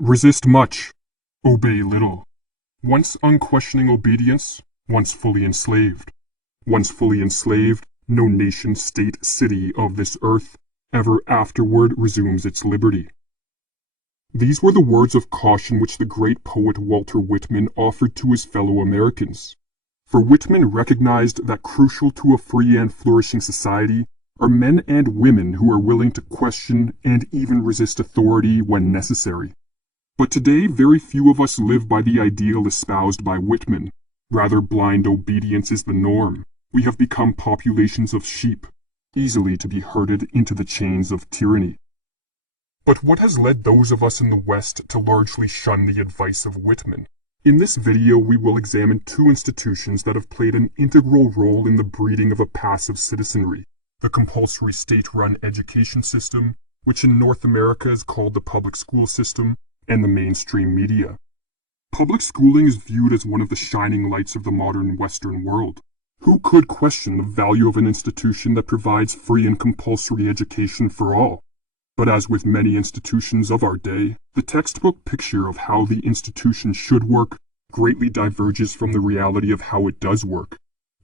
Resist much, obey little. Once unquestioning obedience, once fully enslaved. Once fully enslaved, no nation, state, city of this earth ever afterward resumes its liberty. These were the words of caution which the great poet Walter Whitman offered to his fellow Americans. For Whitman recognized that crucial to a free and flourishing society are men and women who are willing to question and even resist authority when necessary. But today, very few of us live by the ideal espoused by Whitman. Rather, blind obedience is the norm. We have become populations of sheep, easily to be herded into the chains of tyranny. But what has led those of us in the West to largely shun the advice of Whitman? In this video, we will examine two institutions that have played an integral role in the breeding of a passive citizenry: the compulsory state-run education system, which in North America is called the public school system, and the mainstream media. Public schooling is viewed as one of the shining lights of the modern Western world. Who could question the value of an institution that provides free and compulsory education for all? But as with many institutions of our day, the textbook picture of how the institution should work greatly diverges from the reality of how it does work.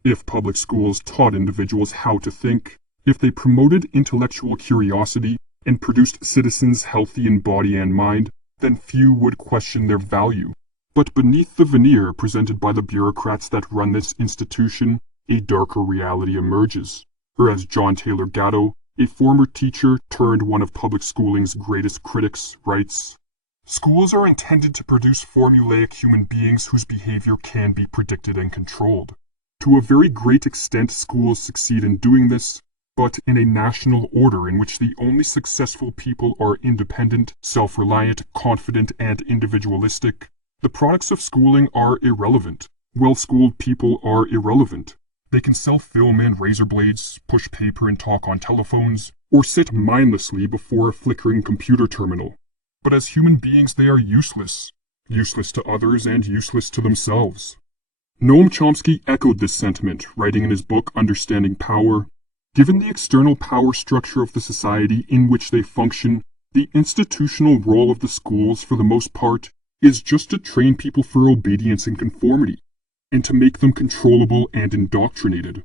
If public schools taught individuals how to think, if they promoted intellectual curiosity and produced citizens healthy in body and mind, then few would question their value. But beneath the veneer presented by the bureaucrats that run this institution, a darker reality emerges. Or as John Taylor Gatto, a former teacher turned one of public schooling's greatest critics, writes, "Schools are intended to produce formulaic human beings whose behavior can be predicted and controlled. To a very great extent, schools succeed in doing this, but in a national order in which the only successful people are independent, self-reliant, confident, and individualistic, the products of schooling are irrelevant. Well-schooled people are irrelevant. They can sell film and razor blades, push paper and talk on telephones, or sit mindlessly before a flickering computer terminal. But as human beings they are useless. Useless to others and useless to themselves." Noam Chomsky echoed this sentiment, writing in his book Understanding Power, "Given the external power structure of the society in which they function, the institutional role of the schools, for the most part, is just to train people for obedience and conformity, and to make them controllable and indoctrinated."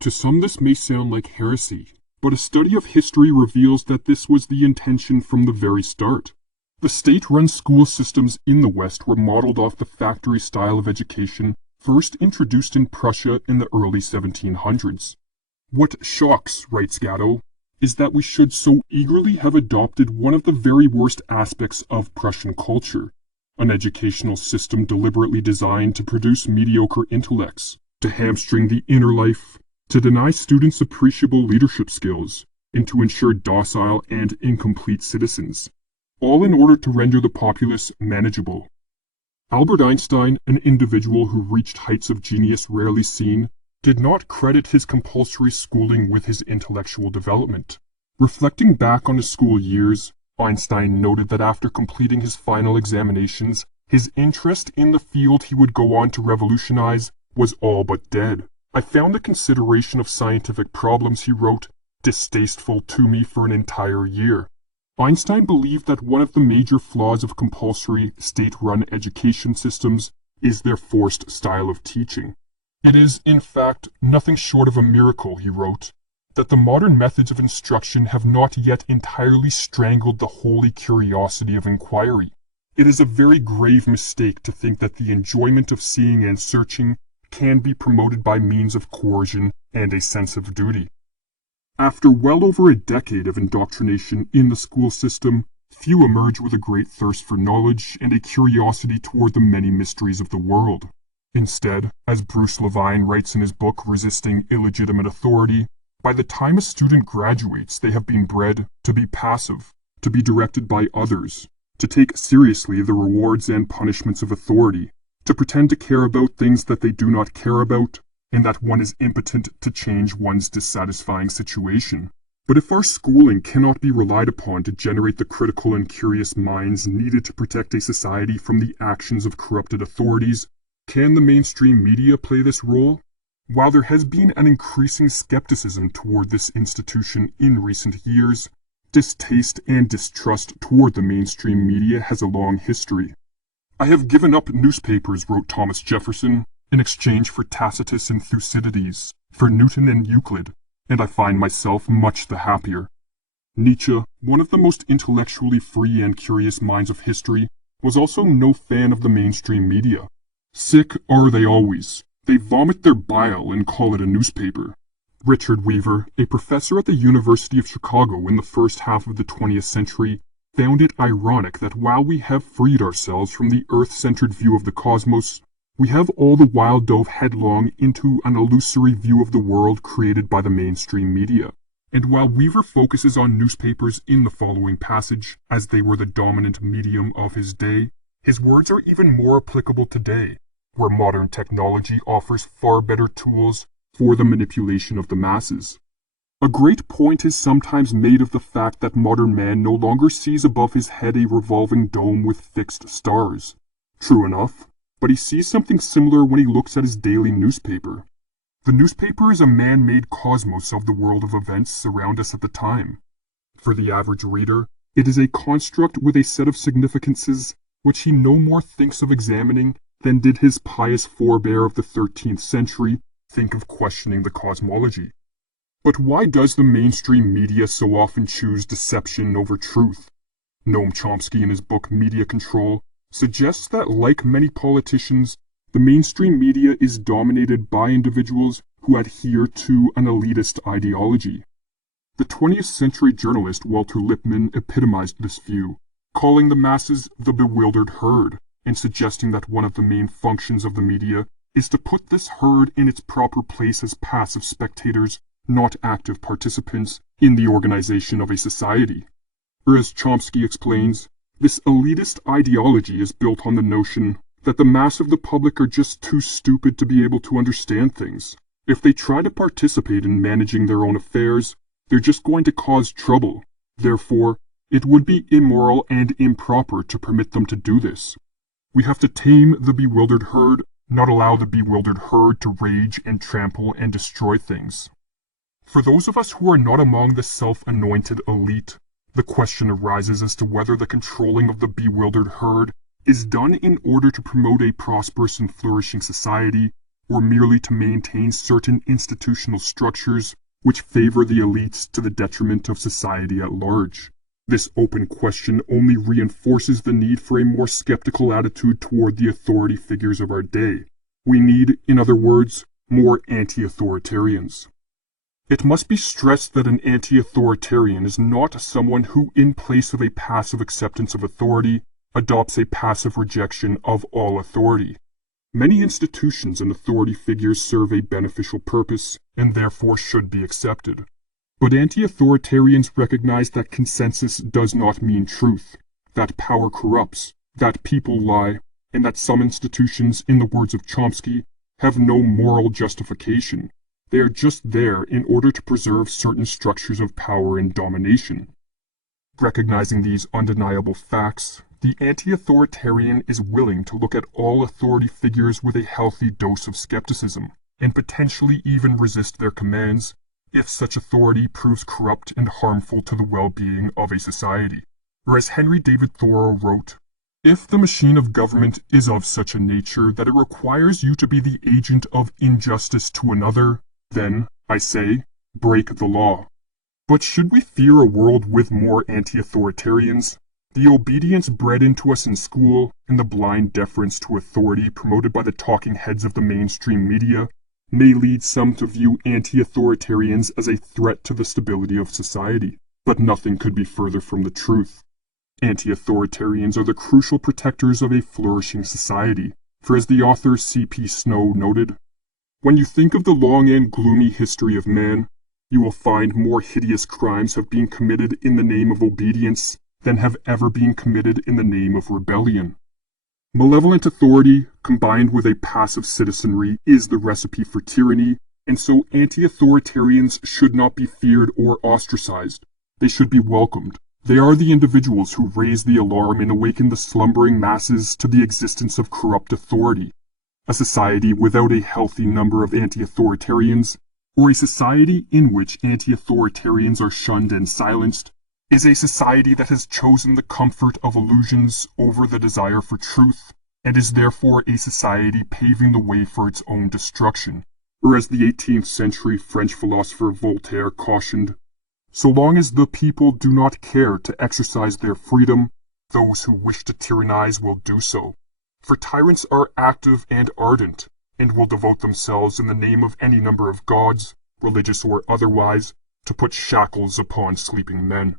To some this may sound like heresy, but a study of history reveals that this was the intention from the very start. The state-run school systems in the West were modeled off the factory style of education first introduced in Prussia in the early 1700s. "What shocks," writes Gatto, "is that we should so eagerly have adopted one of the very worst aspects of Prussian culture, an educational system deliberately designed to produce mediocre intellects, to hamstring the inner life, to deny students appreciable leadership skills, and to ensure docile and incomplete citizens, all in order to render the populace manageable." Albert Einstein, an individual who reached heights of genius rarely seen, did not credit his compulsory schooling with his intellectual development. Reflecting back on his school years, Einstein noted that after completing his final examinations, his interest in the field he would go on to revolutionize was all but dead. "I found the consideration of scientific problems," he wrote, "distasteful to me for an entire year." Einstein believed that one of the major flaws of compulsory state-run education systems is their forced style of teaching. "It is, in fact, nothing short of a miracle," he wrote, "that the modern methods of instruction have not yet entirely strangled the holy curiosity of inquiry. It is a very grave mistake to think that the enjoyment of seeing and searching can be promoted by means of coercion and a sense of duty." After well over a decade of indoctrination in the school system, few emerge with a great thirst for knowledge and a curiosity toward the many mysteries of the world. Instead, as Bruce Levine writes in his book Resisting Illegitimate Authority, by the time a student graduates, they have been bred to be passive, to be directed by others, to take seriously the rewards and punishments of authority, to pretend to care about things that they do not care about, and that one is impotent to change one's dissatisfying situation. But if our schooling cannot be relied upon to generate the critical and curious minds needed to protect a society from the actions of corrupted authorities, can the mainstream media play this role? While there has been an increasing skepticism toward this institution in recent years, distaste and distrust toward the mainstream media has a long history. "I have given up newspapers," wrote Thomas Jefferson, "in exchange for Tacitus and Thucydides, for Newton and Euclid, and I find myself much the happier." Nietzsche, one of the most intellectually free and curious minds of history, was also no fan of the mainstream media. "Sick are they always. They vomit their bile and call it a newspaper." Richard Weaver, a professor at the University of Chicago in the first half of the 20th century, found it ironic that while we have freed ourselves from the earth-centered view of the cosmos, we have all the while dove headlong into an illusory view of the world created by the mainstream media. And while Weaver focuses on newspapers in the following passage, as they were the dominant medium of his day, his words are even more applicable today, where modern technology offers far better tools for the manipulation of the masses. A great point is sometimes made of the fact that modern man no longer sees above his head a revolving dome with fixed stars. True enough, but he sees something similar when he looks at his daily newspaper. The newspaper is a man-made cosmos of the world of events around us at the time. For the average reader, it is a construct with a set of significances which he no more thinks of examining than did his pious forebear of the 13th century think of questioning the cosmology. But why does the mainstream media so often choose deception over truth? Noam Chomsky in his book Media Control suggests that, like many politicians, the mainstream media is dominated by individuals who adhere to an elitist ideology. The 20th century journalist Walter Lippmann epitomized this view, calling the masses the bewildered herd, and suggesting that one of the main functions of the media is to put this herd in its proper place as passive spectators, not active participants, in the organization of a society. Or as Chomsky explains, this elitist ideology is built on the notion that the mass of the public are just too stupid to be able to understand things. If they try to participate in managing their own affairs, they're just going to cause trouble. Therefore, it would be immoral and improper to permit them to do this. We have to tame the bewildered herd, not allow the bewildered herd to rage and trample and destroy things. For those of us who are not among the self-anointed elite, the question arises as to whether the controlling of the bewildered herd is done in order to promote a prosperous and flourishing society, or merely to maintain certain institutional structures which favor the elites to the detriment of society at large. This open question only reinforces the need for a more skeptical attitude toward the authority figures of our day. We need, in other words, more anti-authoritarians. It must be stressed that an anti-authoritarian is not someone who, in place of a passive acceptance of authority, adopts a passive rejection of all authority. Many institutions and authority figures serve a beneficial purpose and therefore should be accepted. But anti-authoritarians recognize that consensus does not mean truth, that power corrupts, that people lie, and that some institutions, in the words of Chomsky, have no moral justification. They are just there in order to preserve certain structures of power and domination. Recognizing these undeniable facts, the anti-authoritarian is willing to look at all authority figures with a healthy dose of skepticism, and potentially even resist their commands if such authority proves corrupt and harmful to the well-being of a society. Or as Henry David Thoreau wrote, "If the machine of government is of such a nature that it requires you to be the agent of injustice to another, then, I say, break the law." But should we fear a world with more anti-authoritarians? The obedience bred into us in school and the blind deference to authority promoted by the talking heads of the mainstream media may lead some to view anti-authoritarians as a threat to the stability of society. But nothing could be further from the truth. Anti-authoritarians are the crucial protectors of a flourishing society, for as the author C.P. Snow noted, "When you think of the long and gloomy history of man, you will find more hideous crimes have been committed in the name of obedience than have ever been committed in the name of rebellion." Malevolent authority, combined with a passive citizenry, is the recipe for tyranny, and so anti-authoritarians should not be feared or ostracized. They should be welcomed. They are the individuals who raise the alarm and awaken the slumbering masses to the existence of corrupt authority. A society without a healthy number of anti-authoritarians, or a society in which anti-authoritarians are shunned and silenced, is a society that has chosen the comfort of illusions over the desire for truth, and is therefore a society paving the way for its own destruction. Or as the 18th century French philosopher Voltaire cautioned, so long as the people do not care to exercise their freedom, those who wish to tyrannize will do so. For tyrants are active and ardent, and will devote themselves in the name of any number of gods, religious or otherwise, to put shackles upon sleeping men.